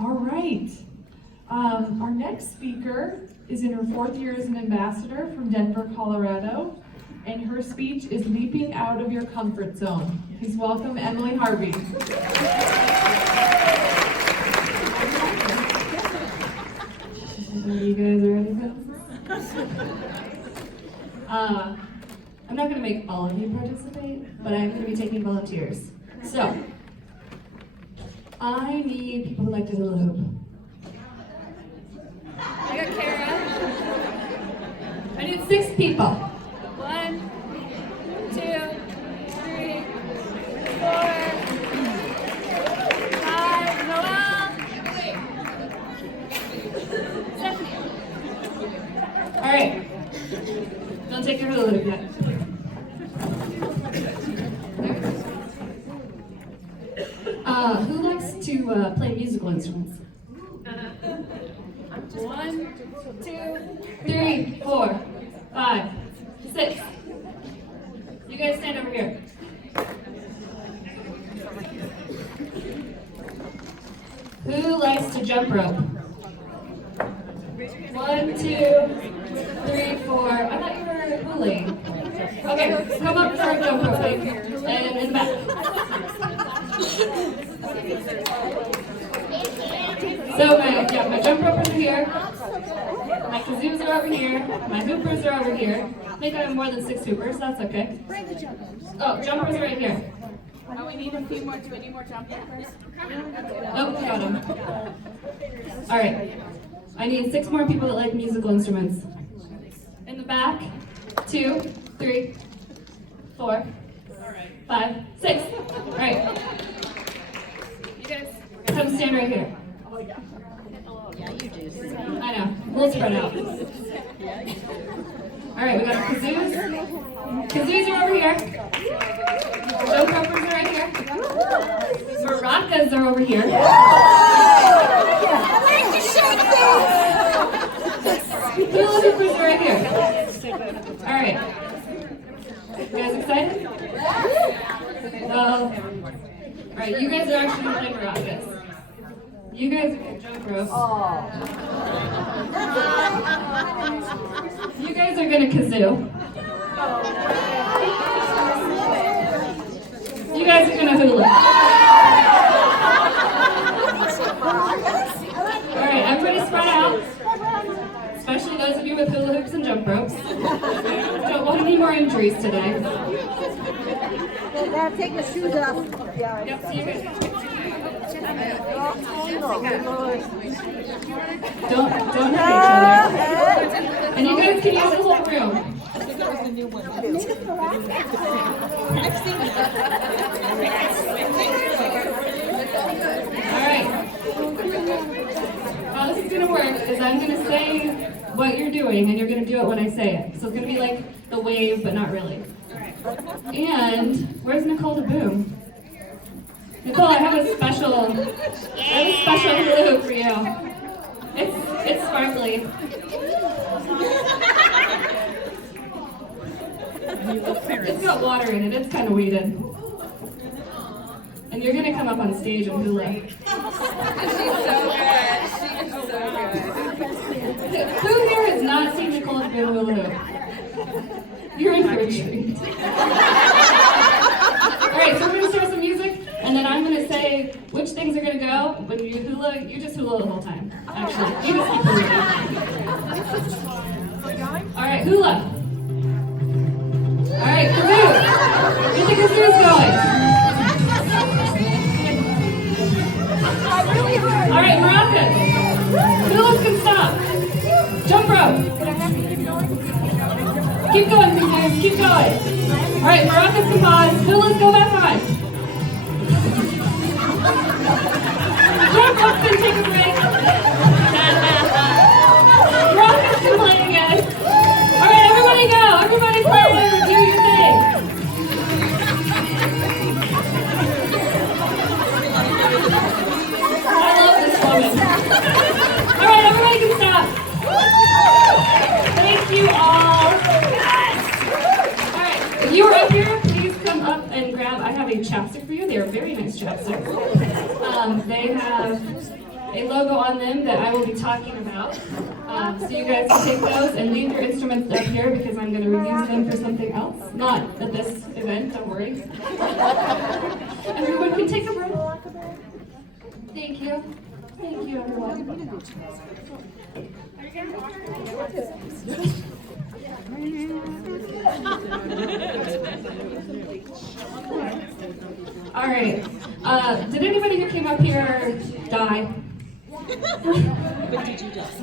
All right. Our next speaker is in her 4th year as an ambassador from Denver, Colorado, and her speech is Leaping Out of Your Comfort Zone. Please welcome Emily Harvey. You guys are ready for this? I'm not going to make all of you participate, but I'm going to be taking volunteers. So, I need people who like to hula hoop. I got Kara. I need 6 people. 1, 2, 3, 4, 5. Noel. Stephanie. All right. Don't take your hula hoop yet. Who likes to play musical instruments? 1, 2, 3, 4, 5, 6. You guys stand over here. Who likes to jump rope? 1, 2, 3, 4. I thought you were hula. Okay, come up for a jump rope, please. And in the back. So my jump ropers are here. My kazoos are over here. My hoopers are over here. I think I have more than 6 hoopers. That's okay. Oh, jumpers are right here. Oh, we need a few more. Do we need more jump jumpers? Oh, got them. All right. I need 6 more people that like musical instruments. In the back, 2, 3, 4, 5, 6. All right. You guys. Come stand right here. Yeah, you do. I know. We'll spread out. All right, we got our kazoos. Kazoos are over here. Jump ropers are right here. Maracas are over here. Hula hoopers are right here. All right. You guys excited? Well, all right, you guys are actually going to play maracas. You guys are going to jump rope. You guys are going to kazoo. You guys are going to hula. Alright, everybody spread out. Especially those of you with hula hoops and jump ropes. Don't want any more injuries today. Take your shoes off. Yep, see you guys. Don't hurt each other. And you guys can use the whole room. Alright. How this is going to work is I'm going to say what you're doing, and you're going to do it when I say it. So it's going to be like the wave, but not really. And where's Nicole to boom? Nicole, I have a special hula hoop for you. It's sparkly. It's got water in it. It's kind of weighted. And you're gonna come up on stage and hula. She's so good. She's so good. Who here has not seen Nicole do hula hoop? You're in for a treat. Alright, so we're gonna start some music, and then I'm gonna say which things are gonna go. When you hula, you just hula the whole time. Actually, you just keep hula. Alright, hula. Alright, kazoo. Get the kazoos going. Alright, maracas. Hulas can stop. Jump rope. Keep going, kazoos. Keep going. Alright, maracas can pause. Hulas go back on. Jump ropes can take a break. Maracas can play again. Alright, everybody go. Everybody play and do your thing. I love this woman. Alright, everybody can stop. Thank you all. Alright, if you are up here, please come up and grab. I have a chapstick for you. They are very nice chapsticks. They have a logo on them that I will be talking about. So you guys can take those and leave your instruments up here because I'm going to reuse them for something else. Not at this event, don't worry. Everyone can take a break. Thank you. Thank you, everyone. All right. Did anybody who came up here die?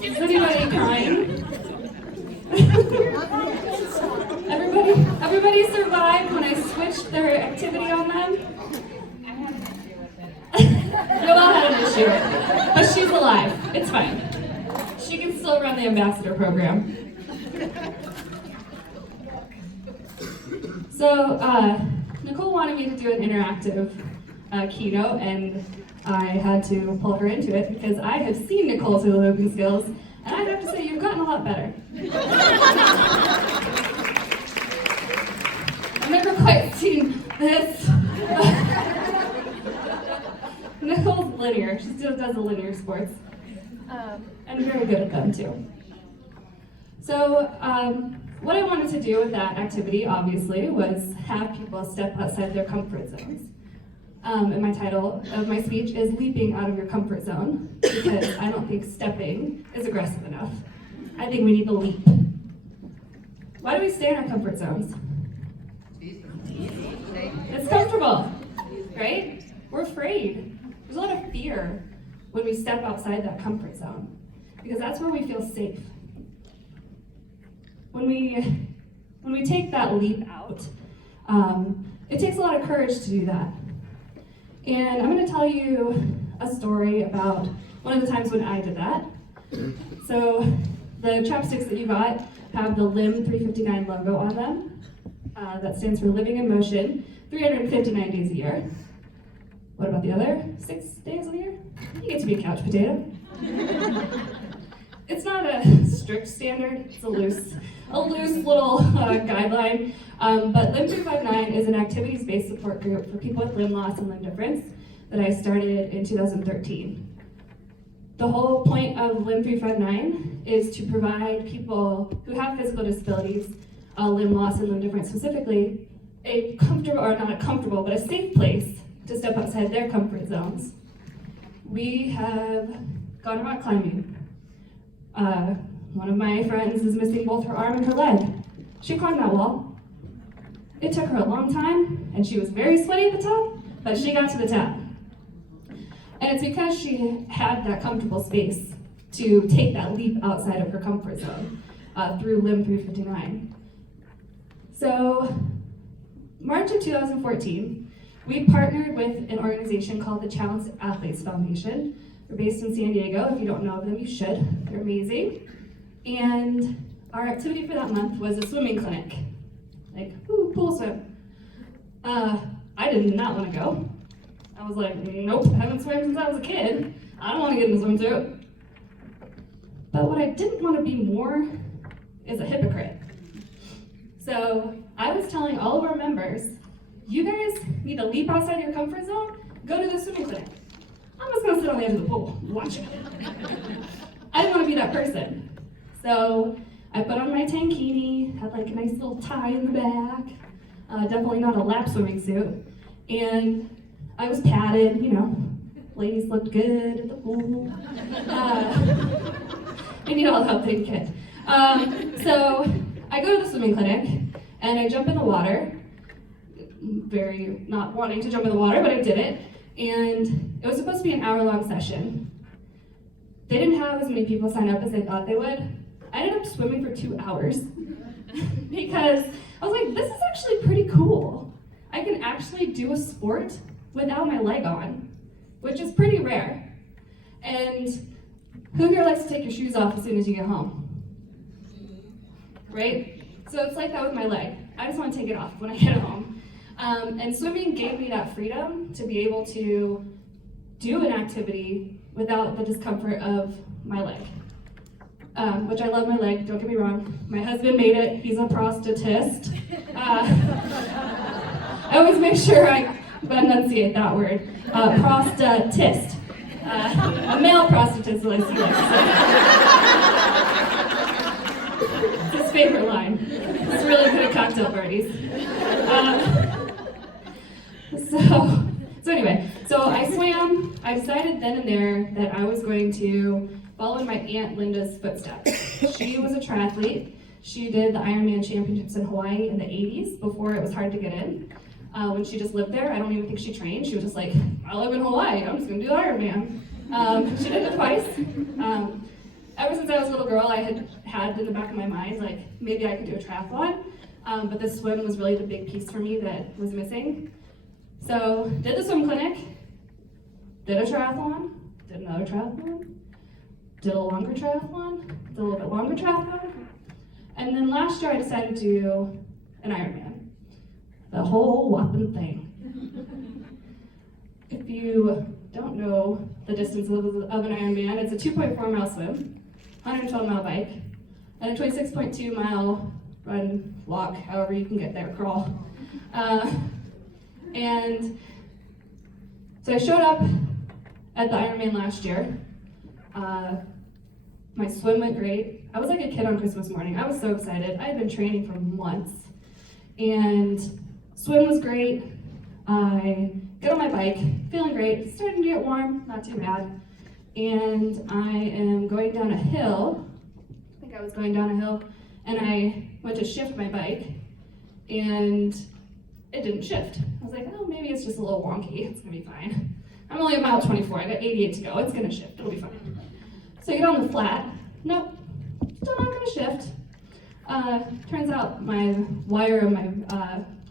Is anybody crying? Everybody survived when I switched their activity on them? Noelle had an issue, but she's alive. It's fine. She can still run the ambassador program. So, Nicole wanted me to do an interactive keynote, and I had to pull her into it because I have seen Nicole's hula hooping skills, and I have to say you've gotten a lot better. I've never quite seen this. Nicole's linear. She still does the linear sports, and very good at them too. So, what I wanted to do with that activity, obviously, was have people step outside their comfort zones. And my title of my speech is Leaping Out of Your Comfort Zone, because I don't think stepping is aggressive enough. I think we need to leap. Why do we stay in our comfort zones? It's comfortable, right? We're afraid. There's a lot of fear when we step outside that comfort zone, because that's where we feel safe. When we take that leap out, it takes a lot of courage to do that. And I'm going to tell you a story about one of the times when I did that. So the chopsticks that you got have the LIM 359 logo on them. That stands for Living in Motion, 359 days a year. What about the other 6 days of the year? You get to be a couch potato. It's not a strict standard, it's a loose little guideline. But LIM 359 is an activities-based support group for people with limb loss and limb difference that I started in 2013. The whole point of LIM 359 is to provide people who have physical disabilities, limb loss and limb difference specifically, a comfortable, or not a comfortable, but a safe place to step outside their comfort zones. We have gone rock climbing. One of my friends is missing both her arm and her leg. She climbed that wall. It took her a long time, and she was very sweaty at the top, but she got to the top. And it's because she had that comfortable space to take that leap outside of her comfort zone through LIM 359. So, March of 2014, we partnered with an organization called the Challenged Athletes Foundation. They're based in San Diego. If you don't know of them, you should. They're amazing. And our activity for that month was a swimming clinic. Like, ooh, pool swim. I did not want to go. I was like, nope, I haven't swum since I was a kid. I don't want to get in a swimsuit. But what I didn't want to be more is a hypocrite. So I was telling all of our members, you guys need to leap outside your comfort zone, go to the swimming clinic. I'm just gonna sit on the edge of the pool, watch it. I didn't want to be that person. So I put on my tankini, had like a nice little tie in the back, definitely not a lap swimming suit, and I was padded, you know, ladies looked good at the pool. And you know how big kid. So I go to the swimming clinic and I jump in the water, very not wanting to jump in the water, but I did it. And it was supposed to be an hour-long session. They didn't have as many people sign up as they thought they would. I ended up swimming for 2 hours because I was like, this is actually pretty cool. I can actually do a sport without my leg on, which is pretty rare. And who here likes to take your shoes off as soon as you get home? Right? So it's like that with my leg. I just want to take it off when I get home. And swimming gave me that freedom to be able to do an activity without the discomfort of my leg. Which I love my leg, don't get me wrong. My husband made it, he's a prostatist. I always make sure I enunciate that word, prostatist. A male prostitute is what he likes to say. It's his favorite line. He's really good at cocktail parties. So anyway, so I swam. I decided then and there that I was going to follow in my Aunt Linda's footsteps. She was a triathlete. She did the Ironman championships in Hawaii in the 80s before it was hard to get in. When she just lived there, I don't even think she trained. She was just like, I live in Hawaii, I'm just gonna do Ironman. She did it twice. Ever since I was a little girl, I had in the back of my mind, like, maybe I could do a triathlon. But the swim was really the big piece for me that was missing. So, did the swim clinic, did a triathlon, did another triathlon, did a longer triathlon, did a little bit longer triathlon, and then last year I decided to do an Ironman. The whole whopping thing. If you don't know the distance of an Ironman, it's a 2.4 mile swim, 112 mile bike, and a 26.2 mile run, walk, however you can get there, crawl. And so I showed up at the Ironman last year. My swim went great. I was like a kid on Christmas morning. I was so excited. I had been training for months. And swim was great. I get on my bike, feeling great. It's starting to get warm, not too bad. And I am going down a hill. I think I was going down a hill. And I went to shift my bike. And it didn't shift. I was like, oh, maybe it's just a little wonky. It's gonna be fine. I'm only at mile 24. I got 88 to go. It's gonna shift. It'll be fine. So I get on the flat. Nope, still not gonna shift. Turns out my wire of my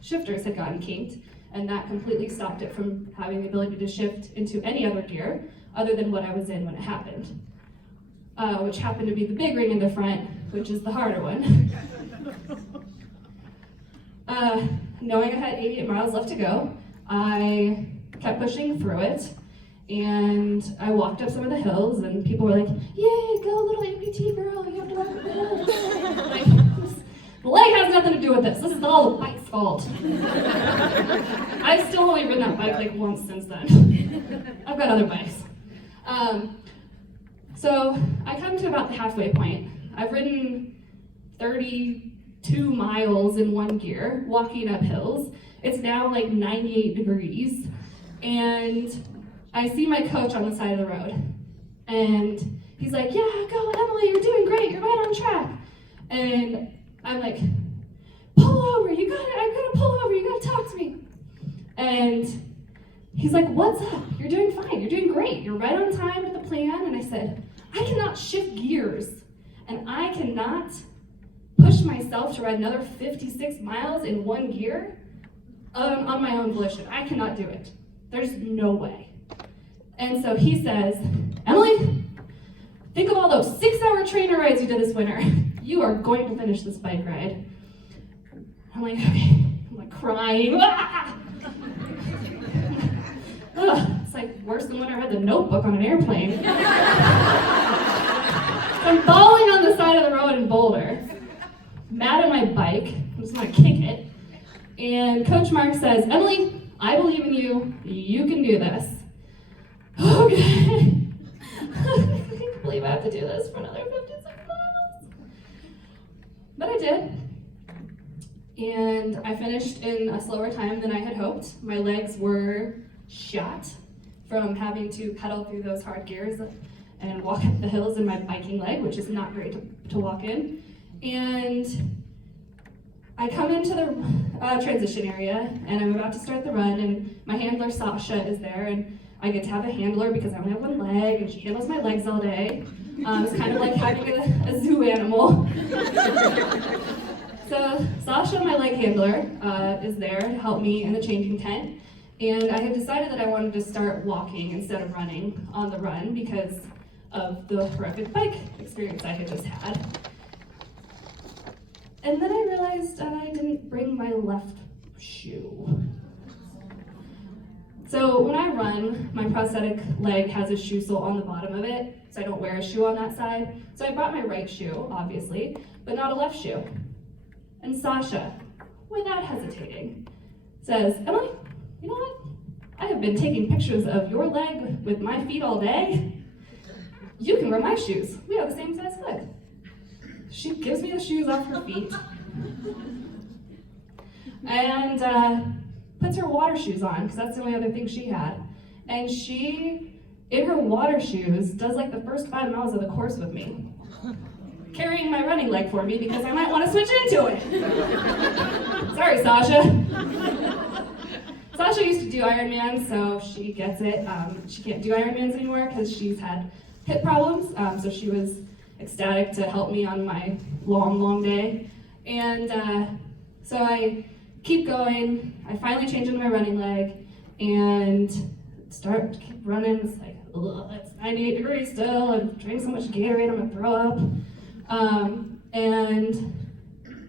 shifters had gotten kinked, and that completely stopped it from having the ability to shift into any other gear other than what I was in when it happened, which happened to be the big ring in the front, which is the harder one. Knowing I had 88 miles left to go, I kept pushing through it, and I walked up some of the hills, and people were like, yay, go little amputee girl, you have to walk up the hills. Like, the leg has nothing to do with this. This is all the bike's fault. I've still only ridden that bike like once since then. I've got other bikes. So I come to about the halfway point. I've ridden 32 miles in one gear, walking up hills. It's now like 98 degrees, and I see my coach on the side of the road, and he's like, yeah, go Emily, you're doing great, you're right on track. And I'm like, pull over, I'm gonna pull over, you gotta talk to me. And he's like, what's up? You're doing fine, you're doing great, you're right on time with the plan. And I said, I cannot shift gears, and I cannot push myself to ride another 56 miles in one gear on my own volition. I cannot do it. There's no way. And so he says, Emily, think of all those 6-hour trainer rides you did this winter. You are going to finish this bike ride. I'm like, okay. I'm like crying. Ugh, it's like worse than when I read The Notebook on an airplane. I'm falling on the side of the road in Boulder, mad at my bike. I'm just gonna kick it. And Coach Mark says, Emily, I believe in you. You can do this. Okay. I can't believe I have to do this for another 56 miles. But I did. And I finished in a slower time than I had hoped. My legs were shot from having to pedal through those hard gears and walk up the hills in my biking leg, which is not great to walk in. And I come into the transition area, and I'm about to start the run, and my handler Sasha is there, and I get to have a handler because I only have one leg, and she handles my legs all day. It's kind of like having a zoo animal. So Sasha, my leg handler, is there to help me in the changing tent, and I had decided that I wanted to start walking instead of running on the run because of the horrific bike experience I had just had. And then I realized I didn't bring my left shoe. So when I run, my prosthetic leg has a shoe sole on the bottom of it, so I don't wear a shoe on that side. So I brought my right shoe, obviously, but not a left shoe. And Sasha, without hesitating, says, Emily, you know what? I have been taking pictures of your leg with my feet all day. You can wear my shoes. We have the same size foot. She gives me the shoes off her feet and puts her water shoes on, because that's the only other thing she had. And she, in her water shoes, does like the first 5 miles of the course with me, carrying my running leg for me because I might want to switch into it. Sorry, Sasha. Sasha used to do Ironman, so she gets it. She can't do Ironmans anymore because she's had hip problems, so she was ecstatic to help me on my long, long day. And so I keep going. I finally change into my running leg and keep running. It's like, ugh, it's 98 degrees still. I'm drinking so much Gatorade, I'm gonna throw up. And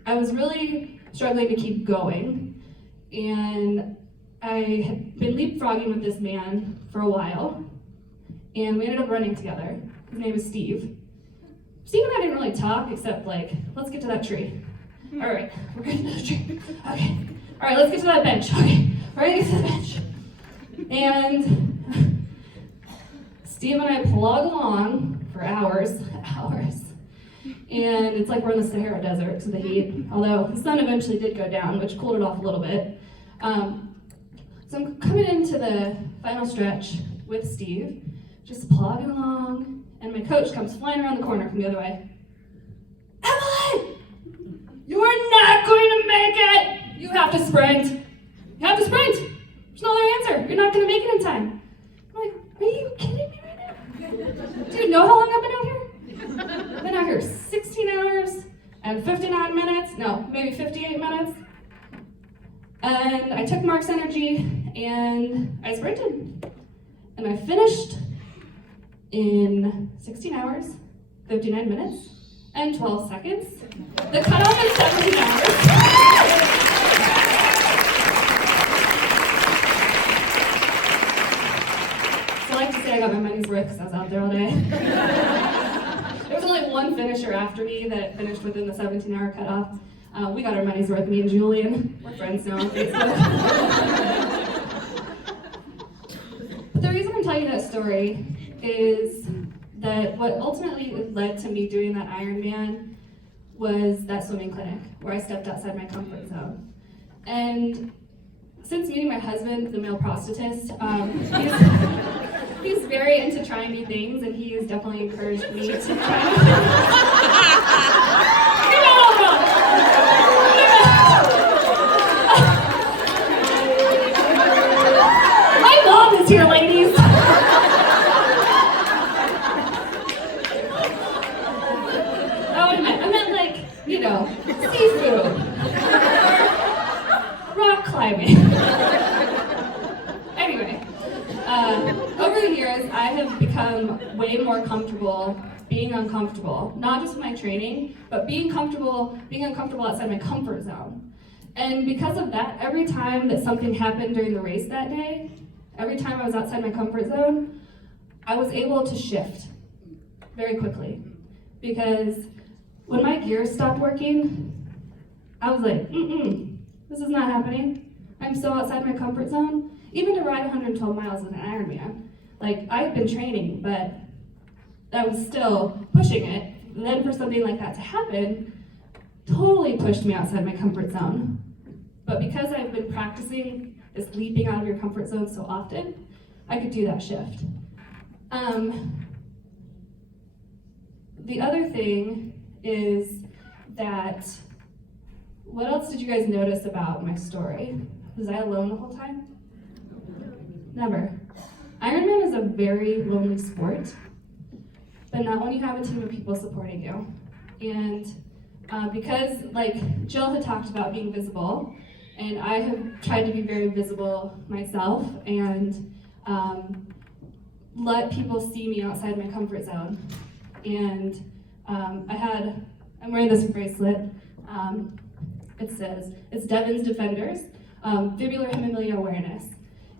I was really struggling to keep going. And I had been leapfrogging with this man for a while, and we ended up running together. His name is Steve. Steve and I didn't really talk, except like, let's get to that tree. All right, we're getting to the tree. Okay. All right, let's get to that bench. Okay, we're gonna get to the bench. And Steve and I plug along for hours. And it's like we're in the Sahara Desert because of the heat, although the sun eventually did go down, which cooled it off a little bit. So I'm coming into the final stretch with Steve, just plugging along, and my coach comes flying around the corner from the other way. Emily! You're not going to make it! You have to sprint. You have to sprint! There's no other answer. You're not going to make it in time. I'm like, are you kidding me right now? Do you know how long I've been out here? I've been out here 16 hours and 59 minutes. No, maybe 58 minutes. And I took Mark's energy and I sprinted. And I finished in 16 hours, 59 minutes, and 12 seconds. The cutoff is 17 hours. So I like to say I got my money's worth because I was out there all day. There was only one finisher after me that finished within the 17-hour cutoff. We got our money's worth, me and Julian. We're friends now on Facebook. But the reason I'm telling you that story is that what ultimately led to me doing that Ironman was that swimming clinic where I stepped outside my comfort zone. And since meeting my husband, the male prosthetist, he's very into trying new things, and he has definitely encouraged me to try. My mom is here, ladies. I meant like, you know, seafood, rock climbing. Anyway, over the years, I have become way more comfortable being uncomfortable, not just with my training, but being uncomfortable outside my comfort zone. And because of that, every time that something happened during the race that day, every time I was outside my comfort zone, I was able to shift very quickly. Because when my gears stopped working, I was like, this is not happening. I'm still outside my comfort zone. Even to ride 112 miles in an Ironman, like I had been training, but I was still pushing it. And then for something like that to happen, totally pushed me outside my comfort zone. But because I've been practicing this leaping out of your comfort zone so often, I could do that shift. The other thing is that, what else did you guys notice about my story? Was I alone the whole time? Never. Ironman is a very lonely sport, but not when you have a team of people supporting you. And because, like Jill had talked about being visible, and I have tried to be very visible myself and let people see me outside my comfort zone. And I'm wearing this bracelet. It says, it's Devon's Defenders, Fibular Hemimelia Awareness.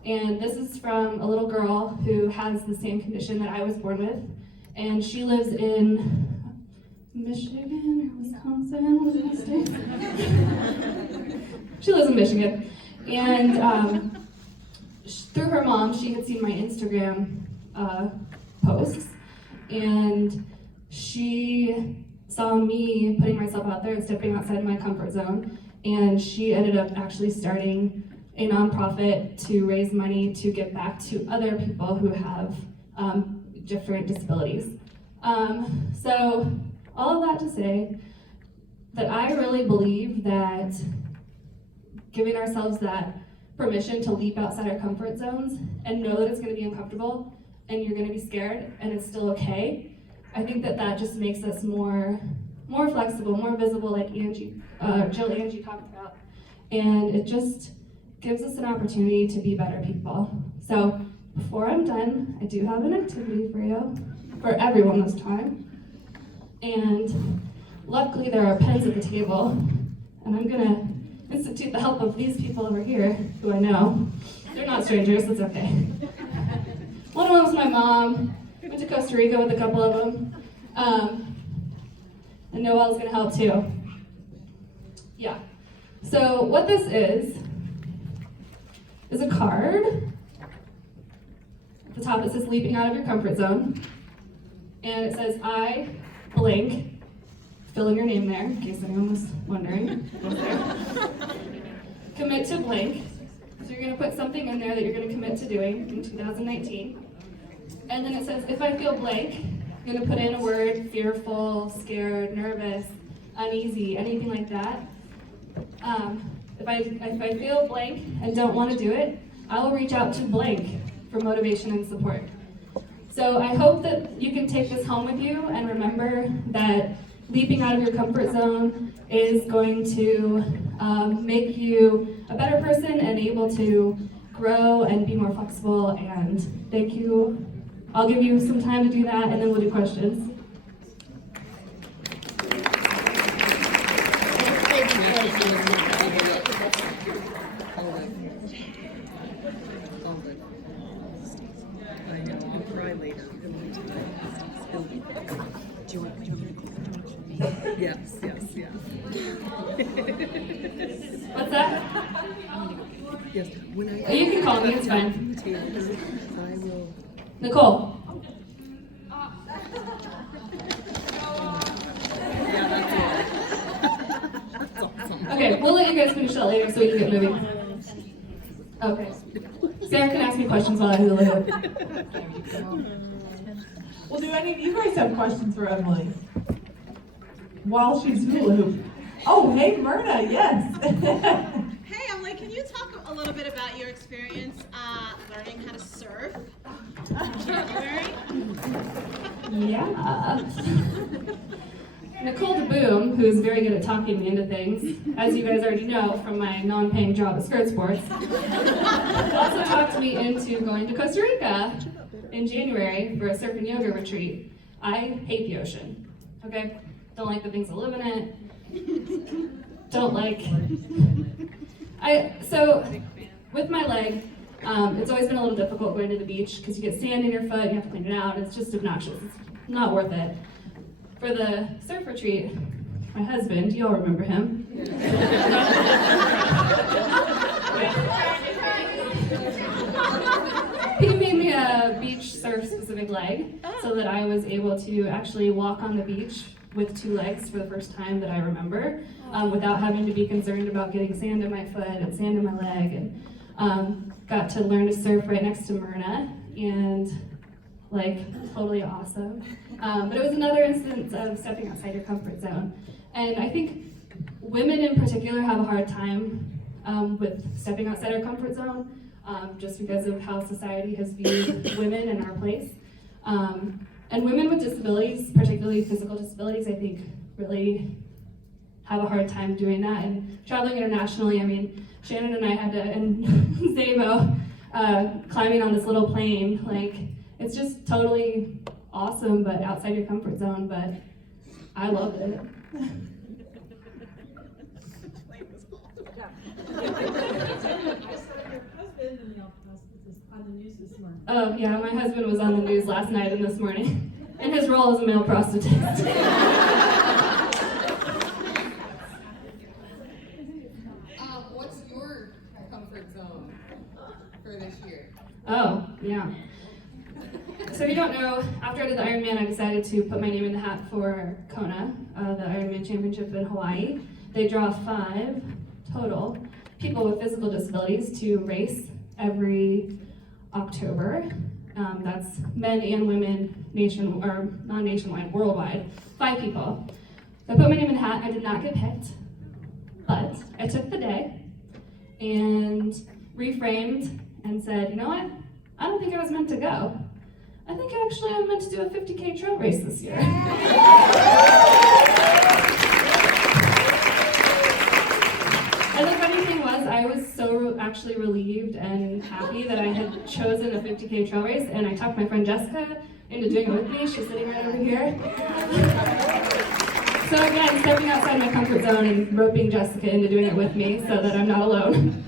And this is from a little girl who has the same condition that I was born with. And she lives in Michigan or Wisconsin, one of those states. She lives in Michigan. And through her mom, she had seen my Instagram posts, and she saw me putting myself out there and stepping outside of my comfort zone, and she ended up actually starting a nonprofit to raise money to give back to other people who have different disabilities. So all of that to say that I really believe that giving ourselves that permission to leap outside our comfort zones and know that it's going to be uncomfortable and you're going to be scared and it's still okay, I think that that just makes us more flexible, more visible, like Angie talked about, and it just gives us an opportunity to be better people. So before I'm done, I do have an activity for you, for everyone this time, and luckily there are pens at the table, and I'm gonna institute the help of these people over here, who I know. They're not strangers, it's okay. One of them was my mom. Went to Costa Rica with a couple of them. And Noelle's gonna help too. Yeah. So what this is a card. At the top it says leaping out of your comfort zone. And it says, I blank, fill in your name there, in case anyone was wondering. Commit to blank. So you're gonna put something in there that you're gonna commit to doing in 2019. And then it says, if I feel blank, I'm gonna put in a word, fearful, scared, nervous, uneasy, anything like that. If I feel blank and don't wanna do it, I will reach out to blank for motivation and support. So I hope that you can take this home with you and remember that leaping out of your comfort zone is going to make you a better person and able to grow and be more flexible. And thank you. I'll give you some time to do that, and then we'll do questions. Yes, yes, yes. What's that? Yes, when Oh, you can call me, it's fine. I will. Nicole. Yeah, that's it. That's awesome. Okay, we'll let you guys finish that later so we can get moving. Okay. Sarah can ask me questions while I hula hoop. Well, do any of you guys have questions for Emily? While she's hula hoop. Oh, hey, Myrna, yes. Hey, Emily, can you talk a little bit about your experience learning how to surf in January? Yeah. Nicole DeBoom, who's very good at talking me into things, as you guys already know from my non-paying job at Skirt Sports, also talked me into going to Costa Rica in January for a surf and yoga retreat. I hate the ocean, okay? Don't like the things that live in it. Don't like. So with my leg, it's always been a little difficult going to the beach because you get sand in your foot, you have to clean it out, and it's just obnoxious. It's not worth it. For the surf retreat, my husband, you all remember him. He made me a beach surf specific leg so that I was able to actually walk on the beach with two legs for the first time that I remember, without having to be concerned about getting sand in my foot and sand in my leg, and got to learn to surf right next to Myrna, and like totally awesome. But it was another instance of stepping outside your comfort zone. And I think women in particular have a hard time with stepping outside our comfort zone, just because of how society has viewed women and our place. And women with disabilities, particularly physical disabilities, I think really have a hard time doing that. And traveling internationally, I mean, Shannon and I had to, and Zabo, climbing on this little plane, like, it's just totally awesome, but outside your comfort zone, but I loved it. Oh yeah, my husband was on the news last night and this morning, in his role as a male prostitute. What's your comfort zone for this year? out. So if you don't know, after I did the Ironman, I decided to put my name in the hat for Kona, the Ironman Championship in Hawaii. They draw 5 total people with physical disabilities to race every October. That's men and women, not nationwide, worldwide. 5 people. So I put my name in the hat. I did not get picked, but I took the day and reframed and said, you know what? I don't think I was meant to go. I think actually I'm meant to do a 50K trail race this year. And the funny thing was, I was so actually relieved and happy that I had chosen a 50K trail race, and I talked my friend Jessica into doing it with me. She's sitting right over here. So again, stepping outside my comfort zone and roping Jessica into doing it with me so that I'm not alone.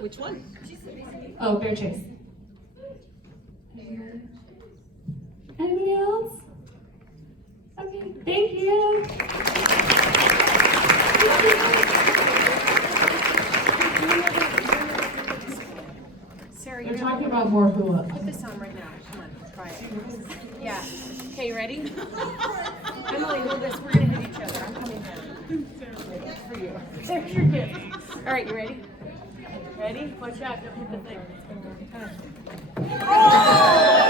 Which one? Oh, Bear Chase. Anybody else? Okay, thank you. Sarah, They're you're talking about more hula. put this on right now. Come on, try it. Yeah. Okay, you ready? Emily, hold this. We're gonna hit each other. I'm coming down. For you. There's your gift. All right, you ready? Ready? Watch out! Don't hit the thing. Oh!